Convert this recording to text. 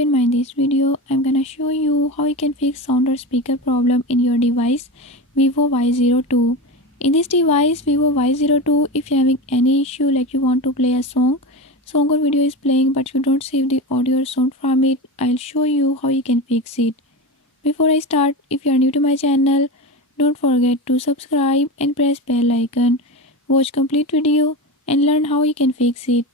today in this video I'm gonna show you how you can fix sound or speaker problem in your device Vivo Y02. In this device Vivo Y02, if you're having any issue like you want to play a song or video is playing but you don't save the audio or sound from it, I'll show you how you can fix it. Before I start, if you are new to my channel, don't forget to subscribe and press bell icon. Watch complete video and learn how you can fix it.